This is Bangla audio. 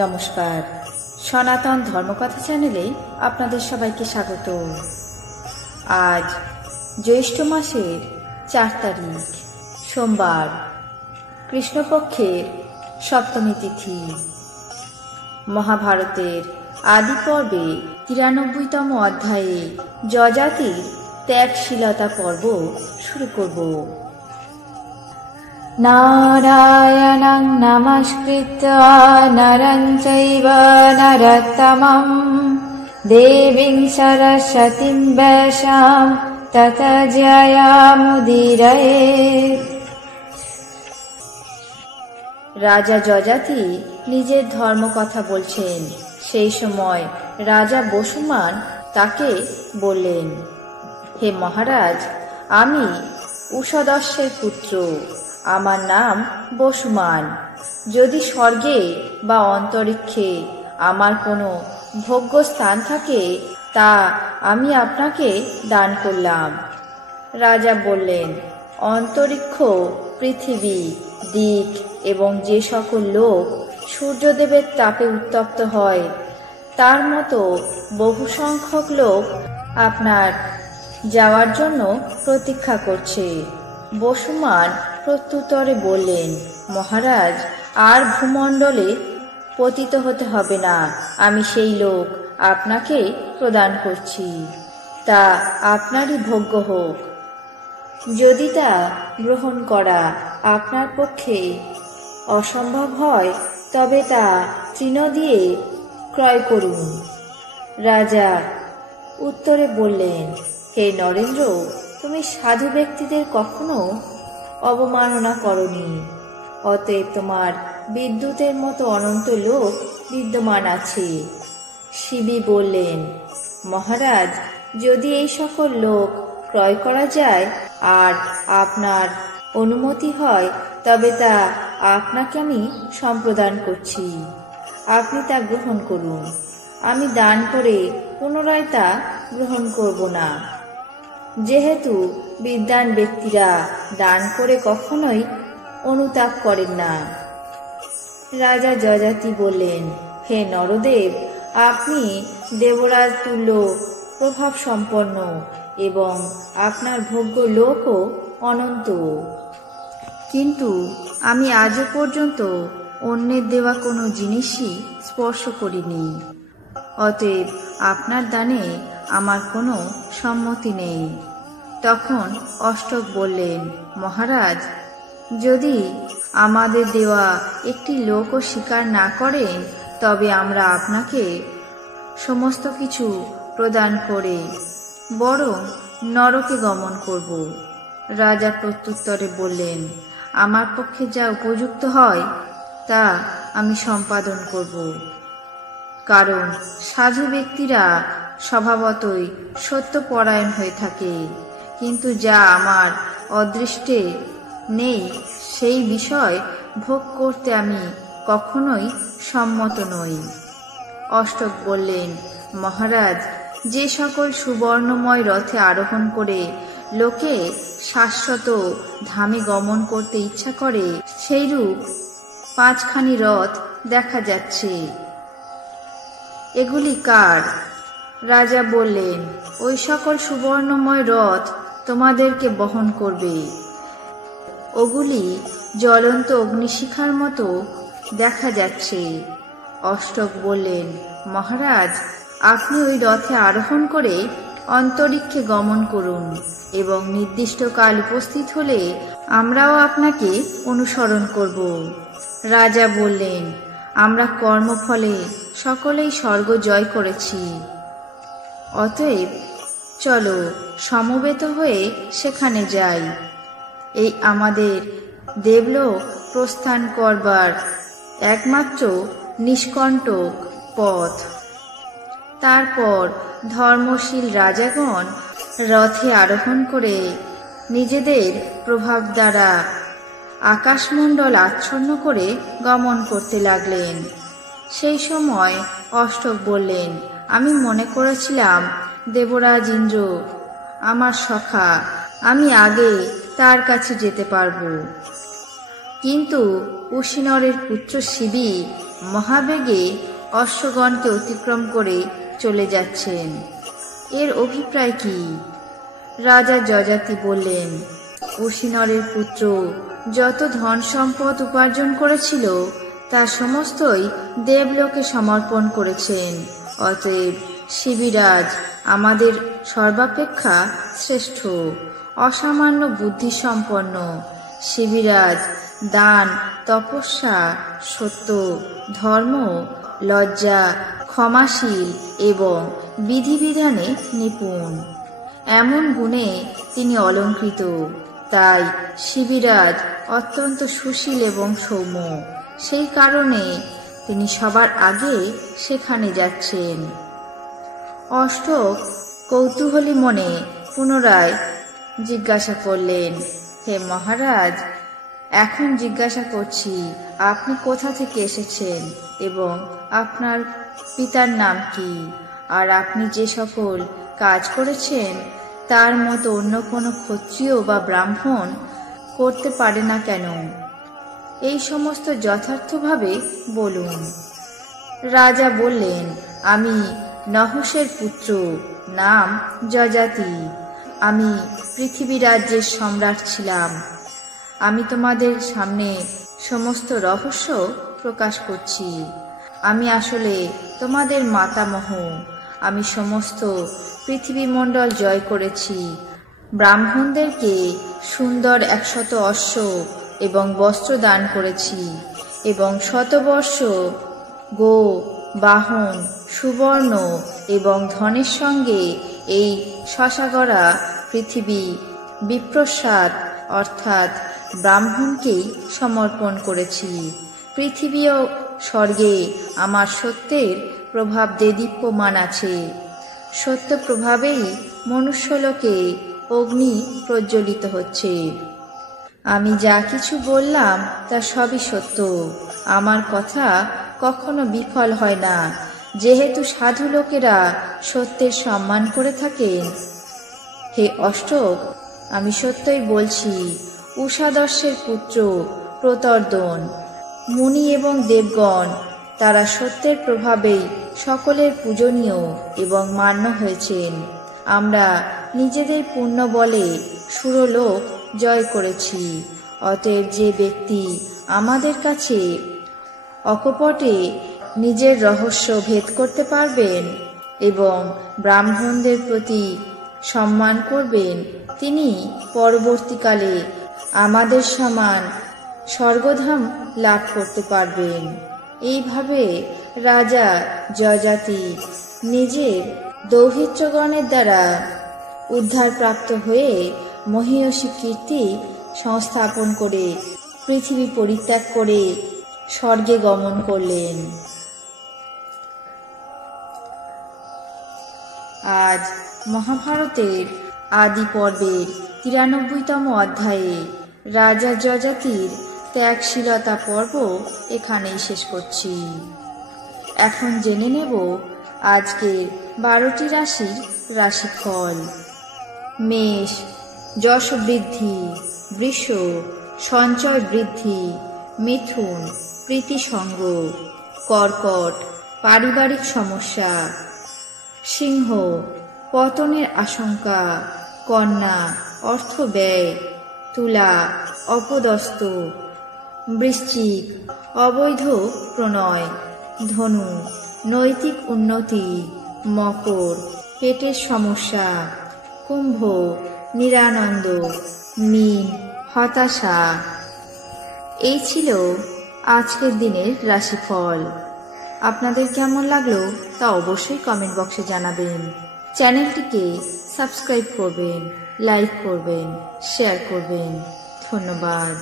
নমস্কার, সনাতন ধর্মকথা চ্যানেলে আপনাদের সবাইকে স্বাগত। আজ জ্যৈষ্ঠ মাসের 4 তারিখ সোমবার, কৃষ্ণপক্ষের সপ্তমী তিথি। মহাভারতের আদি পর্বে 93তম অধ্যায়ে যজাতির ত্যাগশীলতা পর্ব শুরু করব। নারায়ণং নমস্কৃত্য নরং চৈব নরোত্তমং দেবীং সরস্বতীং ব্যাসাং ততো জয়ামুদীরয়েৎ। রাজা যজাতি নিজের ধর্ম কথা বলছেন। সেই সময় রাজা বসুমান তাকে বললেন, হে মহারাজ, আমি উষদস্যের পুত্র, আমার নাম বসুমান। যদি স্বর্গে বা অন্তরিক্ষে আমার কোনো ভোগ্য স্থান থাকে তা আমি আপনাকে দান করলাম। রাজা বললেন, অন্তরিক্ষ, পৃথিবী, দিক এবং যে সকল লোক সূর্যদেবের তাপে উত্তপ্ত হয় তার মতো বহু সংখ্যক লোক আপনার যাওয়ার জন্য প্রতীক্ষা করছে। বসুমান প্রত্যুত্তরে বললেন, মহারাজ, আর ভূমণ্ডলে পতিত হতে হবে না, আমি সেই লোক আপনাকে প্রদান করছি, তা আপনারই ভোগ্য হোক। যদি তা গ্রহণ করা আপনার পক্ষে অসম্ভব হয় তবে তা তৃণ দিয়ে ক্রয় করুন। রাজা উত্তরে বললেন, হে নরেন্দ্র, তুমি সাধু ব্যক্তিদের কখনো অবমাননা করনি, অতএব তোমার বিদ্যুতের মতো অনন্ত লোক বিদ্যমান আছে। শিবী বললেন, মহারাজ, যদি এই সকল লোক ক্রয় করা যায় আর আপনার অনুমতি হয় তবে তা আপনাকে আমি সম্প্রদান করছি, আপনি তা গ্রহণ করুন। আমি দান করে পুনরায় তা গ্রহণ করব না, যেহেতু বিদ্বান ব্যক্তিরা দান করে কখনোই অনুতাপ করেন না। রাজা যজাতি বললেন, হে নরদেব, আপনি দেবরাজ তুল্য প্রভাব সম্পন্ন এবং আপনার ভোগ্য লোকও অনন্ত, কিন্তু আমি আজও পর্যন্ত অন্যের দেওয়া কোনো জিনিসই স্পর্শ করিনি, অতএব আপনার দানে আমার কোনো সম্মতি নেই। তখন অষ্টক বললেন, মহারাজ, যদি আমাদের দেওয়া একটি লোকও স্বীকার না করেন তবে আমরা আপনাকে সমস্ত কিছু প্রদান করে বরং নরকে গমন করব। রাজা প্রত্যুত্তরে বললেন, আমার পক্ষে যা উপযুক্ত হয় তা আমি সম্পাদন করব, কারণ সাধু ব্যক্তিরা স্বভাবতই সত্যপরায়ণ হয়ে থাকে, কিন্তু যা আমার অদৃষ্টে নেই সেই বিষয় ভোগ করতে আমি কখনোই সম্মত নই। অষ্টক বললেন, মহারাজ, যে সকল সুবর্ণময় রথে আরোহণ করে লোকে শাশ্বত ধামে গমন করতে ইচ্ছা করে সেইরূপ 5খানি রথ দেখা যাচ্ছে, এগুলি কার? রাজা বললেন, ওই সকল সুবর্ণময় রথ তোমাদেরকে বহন করবে, ওগুলি জ্বলন্ত অগ্নিশিখার মতো দেখা যাচ্ছে। অষ্টক বললেন, মহারাজ, আপনি ওই রথে আরোহণ করে অন্তরিক্ষে গমন করুন এবং নির্দিষ্ট কাল উপস্থিত হলে আমরাও আপনাকে অনুসরণ করব। রাজা বললেন, আমরা কর্মফলে সকলেই স্বর্গ জয় করেছি, অতএব চলো সমবেত হয়ে সেখানে যাই। এই আমাদের দেবলোক প্রস্থান করবার একমাত্র নিষ্কণ্টক পথ। তারপর ধর্মশীল রাজাগণ রথে আরোহণ করে নিজেদের প্রভাব দ্বারা আকাশমণ্ডল আচ্ছন্ন করে গমন করতে লাগলেন। সেই সময় অষ্টক বললেন, আমি মনে করেছিলাম দেবরাজ ইন্দ্র আমার সখা, আমি আগে তার কাছে যেতে পারব, কিন্তু কুশিনরের পুত্র শিবী মহাবেগে অশ্বগণকে অতিক্রম করে চলে যাচ্ছেন। এর অভিপ্রায় কি? রাজা যযাতি বললেন, কুশিনরের পুত্র যত ধন সম্পদ উপার্জন করেছিল তার সমস্তই দেবলোকে সমর্পণ করেছেন। অতএব শিবিরাজ আমাদের সর্বাপেক্ষা শ্রেষ্ঠ, অসামান্য বুদ্ধিসম্পন্ন। শিবিরাজ দান, তপস্যা, সত্য, ধর্ম, লজ্জা, ক্ষমাশীল এবং বিধিবিধানে নিপুণ। এমন গুণে তিনি অলঙ্কৃত। তাই শিবিরাজ অত্যন্ত সুশীল এবং সৌম্য। সেই কারণে তিনি সবার আগে সেখানে যাচ্ছেন। অষ্টক কৌতূহলী মনে পুনরায় জিজ্ঞাসা করলেন, হে মহারাজ, এখন জিজ্ঞাসা করছি, আপনি কোথা থেকে এসেছেন এবং আপনার পিতার নাম কি? আর আপনি যে সকল কাজ করেছেন তার মতো অন্য কোনো ক্ষত্রিয় বা ব্রাহ্মণ করতে পারে না কেন? এই সমস্ত যথার্থভাবে বলুন। রাজা বললেন, আমি নহুষের পুত্র, নাম যযাতি। আমি পৃথিবী রাজ্যের সম্রাট ছিলাম। আমি তোমাদের সামনে সমস্ত রহস্য প্রকাশ করছি। আমি আসলে তোমাদের মাতামহ। আমি সমস্ত পৃথিবীমণ্ডল জয় করেছি। ব্রাহ্মণদেরকে সুন্দর 100 অশ্ব এবং বস্ত্র দান করেছি এবং 100 বর্ষ গো, বাহন, সুবর্ণ এবং ধনের সঙ্গে এই শশাগড়া পৃথিবী বিপ্রসাদ অর্থাৎ ব্রাহ্মণকেই সমর্পণ করেছি। পৃথিবী ও স্বর্গে আমার সত্যের প্রভাব দেদীপ্যমান আছে। সত্য প্রভাবেই মনুষ্যলোকে অগ্নি প্রজ্বলিত হচ্ছে। আমি যা কিছু বললাম তা সবই সত্য। আমার কথা কখনো বিফল হয় না, যেহেতু সাধু লোকেরা সত্যের সম্মান করে থাকেন। হে অষ্টক, আমি সত্যই বলছি। উষাদর্শের পুত্র প্রতর্দন, মুনি এবং দেবগণ তারা সত্যের প্রভাবেই সকলের পূজনীয় এবং মান্য হয়েছেন। আমরা নিজেদের পুণ্য বলে সুরলোক জয় করেছি। অতএব যে ব্যক্তি আমাদের কাছে অকপটে নিজের রহস্য ভেদ করতে পারবেন এবং ব্রাহ্মণদের প্রতি সম্মান করবেন, তিনি পরবর্তীকালে আমাদের সমান স্বর্গধাম লাভ করতে পারবেন। এইভাবে রাজা যযাতি নিজের দৌহিত্রগণের দ্বারা উদ্ধারপ্রাপ্ত হয়ে মহীয়সী কীর্তি সংস্থাপন করে পৃথিবী পরিত্যাগ করে স্বর্গে গমন করলেন। আজ মহাভারতের আদি পর্বের 93তম অধ্যায়ে রাজা যযাতির ত্যাগশীলতা পর্ব এখানেই শেষ করছি। এখন জেনে নেব আজকের 12টি রাশির রাশিফল। মেষ যশ বৃদ্ধি, বৃষ সঞ্চয় বৃদ্ধি, মিথুন প্রীতিসঙ্গ, কর্কট পারিবারিক সমস্যা, সিংহ পতনের আশঙ্কা, কন্যা অর্থ ব্যয়, তুলা অপদস্থ, বৃশ্চিক অবৈধ প্রণয়, ধনু নৈতিক উন্নতি, মকর পেটের সমস্যা, কুম্ভ নিরানন্দ, মীন হতাশা। এই ছিল আজকের দিনের রাশিফল। আপনাদের কেমন লাগলো তা অবশ্যই কমেন্ট বক্সে জানাবেন। চ্যানেলটিকে সাবস্ক্রাইব করবেন, লাইক করবেন, শেয়ার করবেন। ধন্যবাদ।